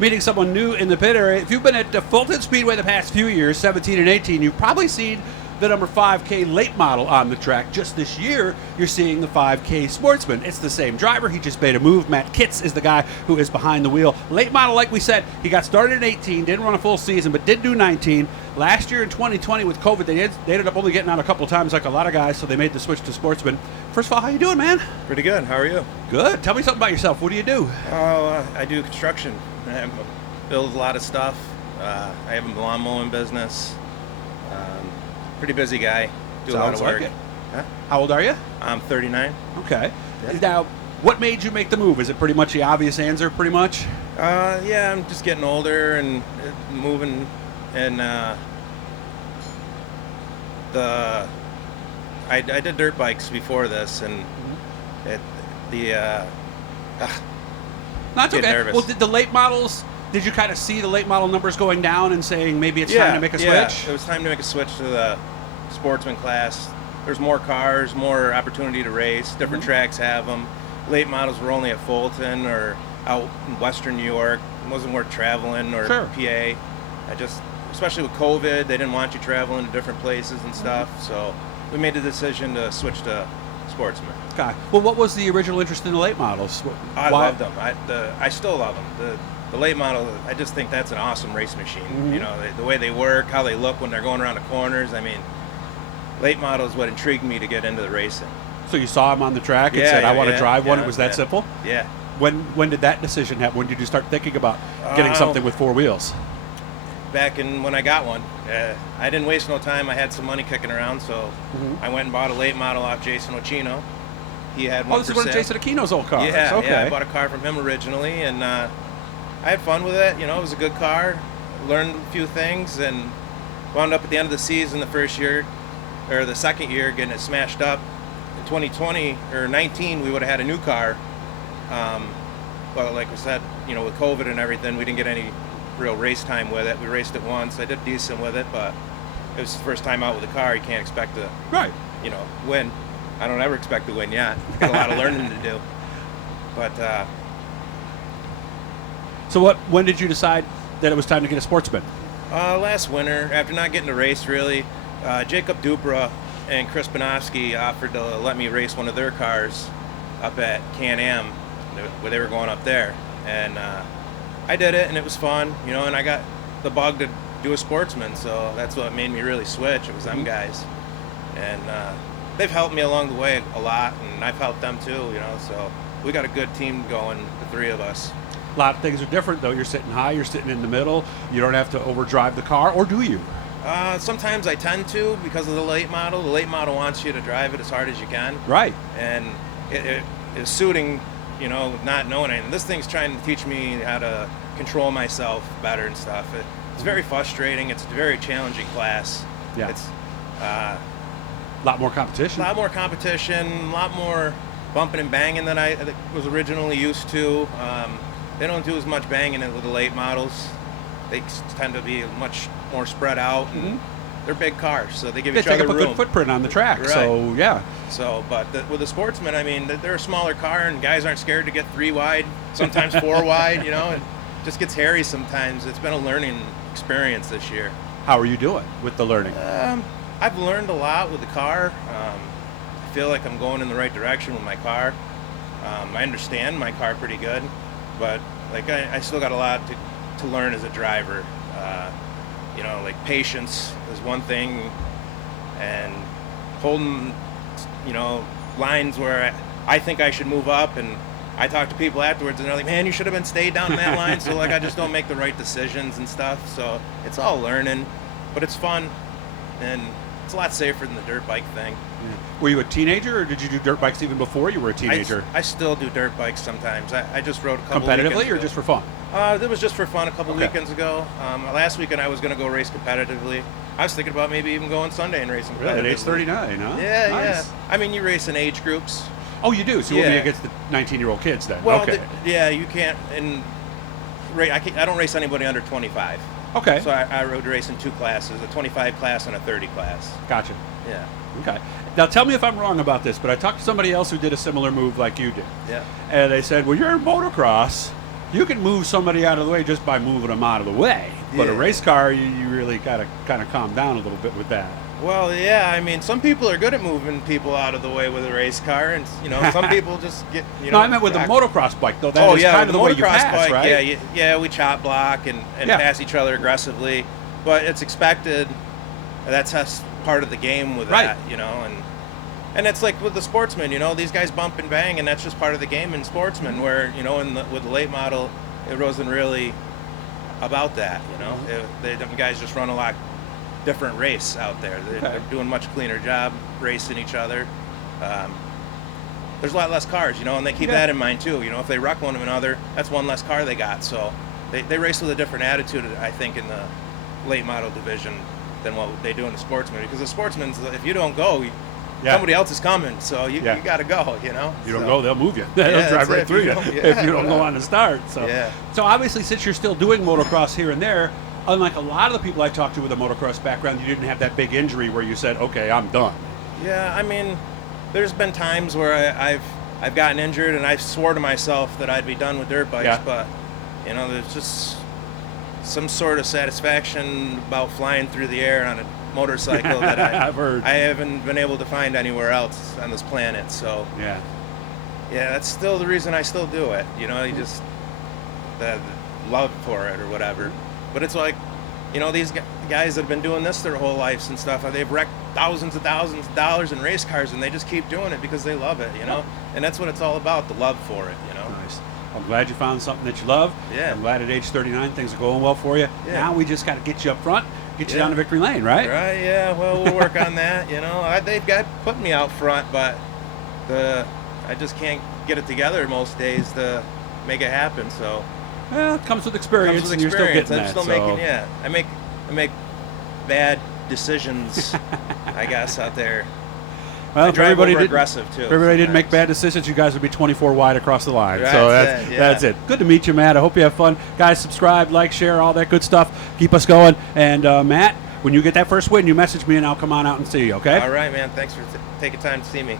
meeting someone new in the pit area. If you've been at Fulton Speedway the past few years, 17 and 18, you've probably seen the number 5K late model on the track. Just this year, you're seeing the 5K Sportsman. It's the same driver. He just made a move. Matt Kitts is the guy who is behind the wheel. Late model, like we said, he got started in 18, didn't run a full season, but did do 19. Last year in 2020 with COVID, they ended up only getting out a couple times like a lot of guys, so they made the switch to Sportsman. First of all, how you doing, man? Pretty good. How are you? Good. Tell me something about yourself. What do you do? I do construction. I build a lot of stuff. I have a lawn mowing business. Pretty busy guy. Do a lot of work. Like it. Huh? How old are you? I'm 39. Okay. Yeah. Now, what made you make the move? Is it pretty much the obvious answer, pretty much? Yeah, I'm just getting older and moving, and I did dirt bikes before this, and That's okay. nervous. Well, did the late models? Did you kind of see the late model numbers going down and saying maybe it's time to make a switch? Yeah, it was time to make a switch to the Sportsman class. There's more cars, more opportunity to race. Different tracks have them. Late models were only at Fulton or out in Western New York. It wasn't worth traveling, or PA. Especially with COVID, they didn't want you traveling to different places and stuff. So we made the decision to switch to Sportsman. Okay. Well, what was the original interest in the late models? I love them. I still love them. The late model, I just think that's an awesome race machine. You know, the way they work, how they look when they're going around the corners. I mean, late model is what intrigued me to get into the racing. So you saw him on the track and said, I want to drive one? It was that simple? Yeah. When did that decision happen? When did you start thinking about getting something with four wheels? Back when I got one. I didn't waste no time. I had some money kicking around, so I went and bought a late model off Jason Ochino. He had one. Oh, this is one of Jason Aquino's old cars. Yeah, okay. yeah. I bought a car from him originally, and I had fun with it. You know, it was a good car. Learned a few things, and wound up at the end of the season, the first year, or the second year, getting it smashed up. In 2020 or 19, we would have had a new car. But like we said, you know, with COVID and everything, we didn't get any real race time with it. We raced it once. I did decent with it, but it was the first time out with a car. You can't expect to, you know, win. I don't ever expect to win yet. Got a lot of learning to do. But so when did you decide that it was time to get a Sportsman? Last winter, after not getting to race really, Jacob Dupra and Chris Panofsky offered to let me race one of their cars up at Can-Am, where they were going up there. And I did it, and it was fun, you know, and I got the bug to do a Sportsman, so that's what made me really switch. It was them guys. And they've helped me along the way a lot, and I've helped them too, you know, so we got a good team going, the three of us. A lot of things are different, though. You're sitting high, you're sitting in the middle. You don't have to overdrive the car, or do you? Sometimes I tend to, because of the late model. The late model wants you to drive it as hard as you can. Right. And it is suiting, you know, not knowing anything. This thing's trying to teach me how to control myself better and stuff. It's very frustrating. It's a very challenging class. Yeah. It's a lot more competition. A lot more competition, a lot more bumping and banging than I was originally used to. They don't do as much banging with the late models. They tend to be much more spread out, and they're big cars, so they give each other room. They take up a good footprint on the track, right. So yeah. So, but with the Sportsman, I mean, they're a smaller car, and guys aren't scared to get 3 wide, sometimes 4 wide, you know, it just gets hairy sometimes. It's been a learning experience this year. How are you doing with the learning? I've learned a lot with the car. I feel like I'm going in the right direction with my car. I understand my car pretty good, but like I still got a lot to learn as a driver. You know, like patience is one thing, and holding, you know, lines where I think I should move up, and I talk to people afterwards and they're like, man, you should have been stayed down in that line. So like I just don't make the right decisions and stuff. So it's all learning, but it's fun, and it's a lot safer than the dirt bike thing. Yeah. Were you a teenager, or did you do dirt bikes even before you were a teenager? I still do dirt bikes sometimes. I just rode a couple competitively or just for fun? It was just for fun a couple weekends ago. Last weekend I was going to go race competitively. I was thinking about maybe even going Sunday and racing competitively. Really? At age 39, huh? Yeah, nice. yeah. I mean, you race in age groups. Oh, you do? So you will be against the 19-year-old kids then? Well, okay. Yeah, you can't. I don't race anybody under 25. Okay. So I rode race in 2 classes, a 25 class and a 30 class. Gotcha. Yeah. Okay. Now tell me if I'm wrong about this, but I talked to somebody else who did a similar move like you did. Yeah. And they said, well, you're in motocross. You can move somebody out of the way just by moving them out of the way. But a Yeah. race car, you really gotta kind of calm down a little bit with that. Well, yeah, I mean, some people are good at moving people out of the way with a race car, and some people just get No, I meant with the back- motocross bike though. That is kind of with the way you motocross pass, bike, right? yeah, we chop block and Yeah. pass each other aggressively, but it's expected. That's us part of the game with Right. that, and it's like with the Sportsman, these guys bump and bang, and that's just part of the game in Sportsman. Where with the late model, it wasn't really about that. Them guys just run a lot different race out there. They're doing a much cleaner job racing each other. There's a lot less cars, and they keep that in mind too. If they wreck one another, that's one less car they got. So they race with a different attitude, I think, in the late model division than what they do in the Sportsman. Because the Sportsman, if you don't go, somebody else is coming, so you got to go. You don't go, they'll move you. They'll drive right through you if you don't go on the start. So obviously, since you're still doing motocross here and there, unlike a lot of the people I talked to with a motocross background, you didn't have that big injury where you said, "Okay, I'm done." Yeah, I mean, there's been times where I've gotten injured, and I swore to myself that I'd be done with dirt bikes, but there's just some sort of satisfaction about flying through the air on a motorcycle that I've heard. I haven't been able to find anywhere else on this planet. So yeah, that's still the reason I still do it. You just the love for it or whatever. But it's like, these guys that have been doing this their whole lives and stuff, they've wrecked thousands of dollars in race cars, and they just keep doing it because they love it, and that's what it's all about, the love for it, Nice. I'm glad you found something that you love. Yeah. I'm glad at age 39 things are going well for you. Yeah. Now we just got to get you up front, get you down to victory lane, right? Right, yeah, well, we'll work on that, they've got put me out front, but I just can't get it together most days to make it happen, so. Well, it comes with experience, and you're still getting that. I make bad decisions, I guess, out there. Well, I if everybody over did aggressive too. If everybody didn't make bad decisions, you guys would be 24 wide across the line. Right, So that's it. Good to meet you, Matt. I hope you have fun. Guys, subscribe, like, share, all that good stuff. Keep us going. And Matt, when you get that first win, you message me, and I'll come on out and see you, okay? All right, man. Thanks for taking time to see me.